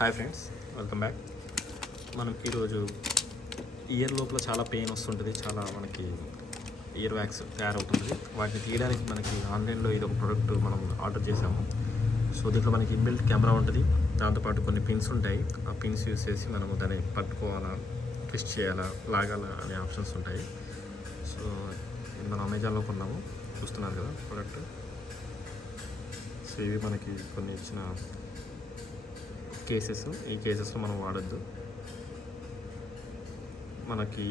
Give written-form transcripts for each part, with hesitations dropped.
Hi friends, welcome back. మనం ఈరోజు year లోపల చాలా పెయిన్ వస్తుంటుంది, చాలా మనకి ఇయర్ వ్యాక్స్ తయారవుతుంది. వాటిని తీయడానికి మనకి ఆన్లైన్లో ఇది ఒక ప్రోడక్ట్ మనం ఆర్డర్ చేసాము. సో దీంట్లో మనకి ఇన్బిల్ట్ కెమెరా ఉంటుంది, దాంతోపాటు కొన్ని పిన్స్ ఉంటాయి. ఆ పిన్స్ యూస్ చేసి మనము దాన్ని పట్టుకోవాలా, ట్విస్ట్ చేయాలా, లాగాలా అనే ఆప్షన్స్ ఉంటాయి. సో ఇది మనం అమెజాన్లో కొన్నాము, చూస్తున్నారు కదా ప్రోడక్ట్. సో ఇవి మనకి కొన్ని ఇచ్చిన కేసెస్. ఈ కేసెస్లో మనం వాడద్దు, మనకి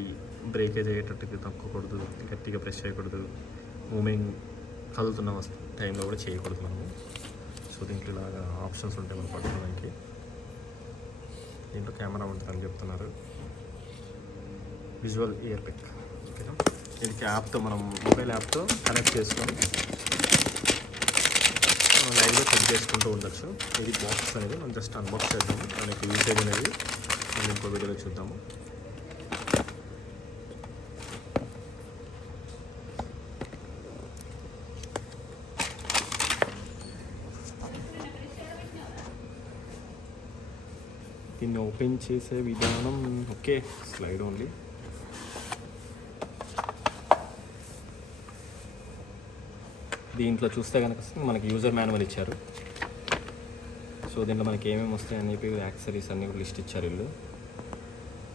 బ్రేకేజ్ అయ్యేటట్టుగా తప్పకూడదు, గట్టిగా ప్రెస్ చేయకూడదు, మూవింగ్ కదులుతున్న టైంలో కూడా చేయకూడదు మనము. సో దీంట్లో ఇలాగా ఆప్షన్స్ ఉంటాయి మనం పట్టుకోవడానికి. దీంట్లో కెమెరా ఉంటుందని చెప్తున్నారు, విజువల్ ఇయర్ పిక్. ఓకేనా, దీనికి యాప్తో మనం మొబైల్ యాప్తో కనెక్ట్ చేసుకొని లైవ్లో చెక్ చేసుకుంటూ ఉండొచ్చు. ఇది బాక్స్ అనేది మనం జస్ట్ అన్బాక్స్ చేద్దాము, మనకి యూసేజ్ అనేది మనం ఇంకో వీడియోలో చూద్దాము. దీన్ని ఓపెన్ చేసే విధానం ఓకే, స్లైడ్ ఓన్లీ. దీంట్లో చూస్తే కనుక మనకి యూజర్ మాన్యువల్ ఇచ్చారు. సో దీంట్లో మనకి ఏమేమి వస్తాయని చెప్పి యాక్సెసరీస్ అన్నీ కూడా లిస్ట్ ఇచ్చారు వీళ్ళు.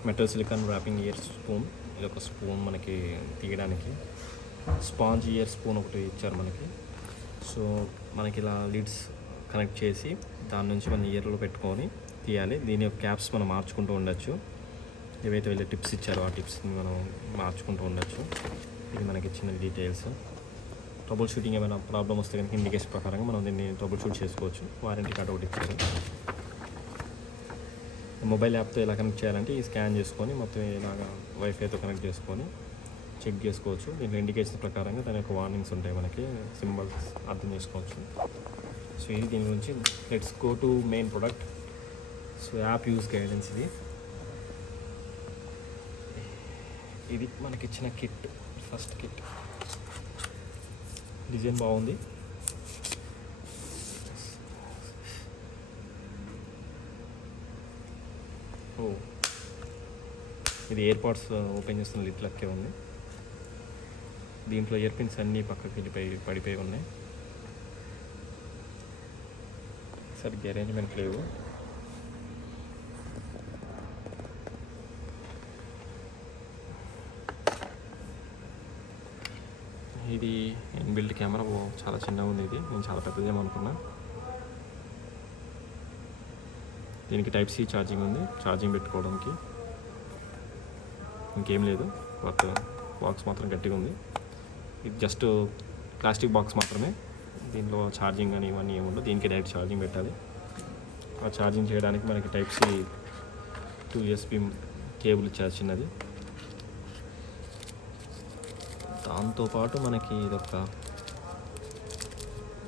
Metal silicone wrapping ear spoon, ఇది ఒక స్పూన్ మనకి తీయడానికి. స్పాంజ్ ఇయర్ స్పూన్ ఒకటి ఇచ్చారు మనకి. సో మనకి ఇలా లిడ్స్ కనెక్ట్ చేసి దాని నుంచి మన ఇయర్లో పెట్టుకొని తీయాలి. దీని యొక్క క్యాప్స్ మనం మార్చుకుంటూ ఉండొచ్చు. ఏవైతే వీళ్ళు టిప్స్ ఇచ్చారో ఆ టిప్స్ని మనం మార్చుకుంటూ ఉండొచ్చు. ఇది మనకి ఇచ్చిన డీటెయిల్స్. ట్రబుల్ షూటింగ్ ఏమైనా ప్రాబ్లమ్ వస్తే కనుక ఇండికేషన్ ప్రకారంగా మనం దీన్ని ట్రబుల్ షూట్ చేసుకోవచ్చు. వారంటీ కార్డ్ ఒకటి ఇచ్చారు. మొబైల్ యాప్తో ఎలా కనెక్ట్ చేయాలంటే ఈ స్కాన్ చేసుకొని మొత్తం ఇలాగా వైఫైతో కనెక్ట్ చేసుకొని చెక్ చేసుకోవచ్చు. దీంట్లో ఇండికేషన్ ప్రకారంగా దాని యొక్క వార్నింగ్స్ ఉంటాయి, మనకి సింబల్స్ అర్థం చేసుకోవచ్చు. సో ఇది దీని గురించి. Let's go to main product. So app use guidance. ఇది మనకి ఇచ్చిన కిట్, ఫస్ట్ కిట్. డిజైన్ బాగుంది. ఓ, ఇది ఇయర్ పాడ్స్ ఓపెన్ చేస్తున్న లిట్ లెక్కే ఉంది. దీంట్లో ఇయర్ పిన్స్ అన్నీ పక్కకి పడిపోయి ఉన్నాయి, సరిగ్గా అరేంజ్మెంట్ లేవు. ఇది ఇన్బిల్ట్ కెమెరా చాలా చిన్నగా ఉంది. ఇది నేను చాలా పెద్దదేమనుకున్నా. దీనికి టైప్ సి ఛార్జింగ్ ఉంది, ఛార్జింగ్ పెట్టుకోవడానికి. ఇంకేం లేదు, బట్ బాక్స్ మాత్రం గట్టిగా ఉంది. ఇది జస్ట్ ప్లాస్టిక్ బాక్స్ మాత్రమే. దీంట్లో ఛార్జింగ్ అని ఇవన్నీ ఏముండవు. దీనికి డైరెక్ట్ ఛార్జింగ్ పెట్టాలి. ఆ ఛార్జింగ్ చేయడానికి మనకి టైప్ సి 2 USB కేబుల్ ఇచ్చారు, చిన్నది. దాంతోపాటు మనకి ఇదొక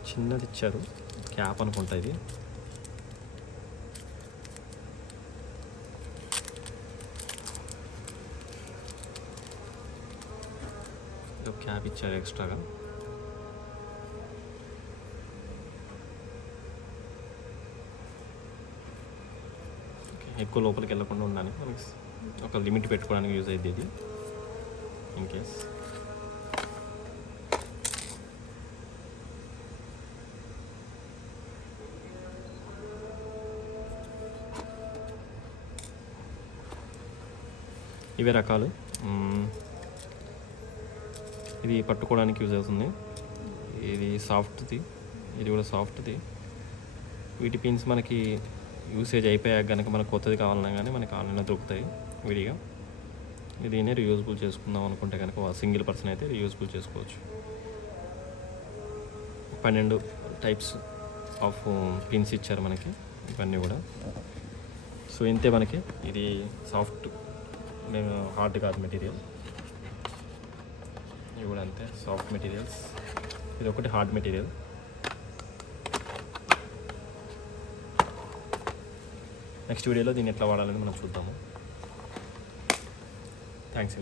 చిన్నది ఇచ్చారు, క్యాప్ అనుకుంటా. ఇది క్యాప్ ఇచ్చారు ఎక్స్ట్రాగా. ఎక్కువ లోపలికి వెళ్ళకుండా ఉండడానికి మనకి ఒక లిమిట్ పెట్టుకోవడానికి యూజ్ అయ్యింది ఇది, ఇన్ కేస్. ఇవే రకాలు. ఇది పట్టుకోవడానికి యూజ్ అవుతుంది. ఇది సాఫ్ట్ది, ఇది కూడా సాఫ్ట్ది. వీటి పిన్స్ మనకి యూసేజ్ అయిపోయాక కనుక మనకు కొత్తది కావాలన్నా కానీ మనకి ఆన్లైన్లో దొరుకుతాయి విడిగా. దీన్ని రీయూజబుల్ చేసుకుందాం అనుకుంటే కనుక సింగిల్ పర్సన్ అయితే రీయూజబుల్ చేసుకోవచ్చు. 12 టైప్స్ ఆఫ్ పిన్స్ ఇచ్చారు మనకి, ఇవన్నీ కూడా. సో ఇంతే మనకి. ఇది సాఫ్ట్, మేము హార్డ్ కాదు మెటీరియల్. ఇవి కూడా అంతే, సాఫ్ట్ మెటీరియల్స్. ఇది ఒకటి హార్డ్ మెటీరియల్. నెక్స్ట్ వీడియోలో దీన్ని ఎట్లా వాడాలని మనం చూద్దాము. థ్యాంక్స్.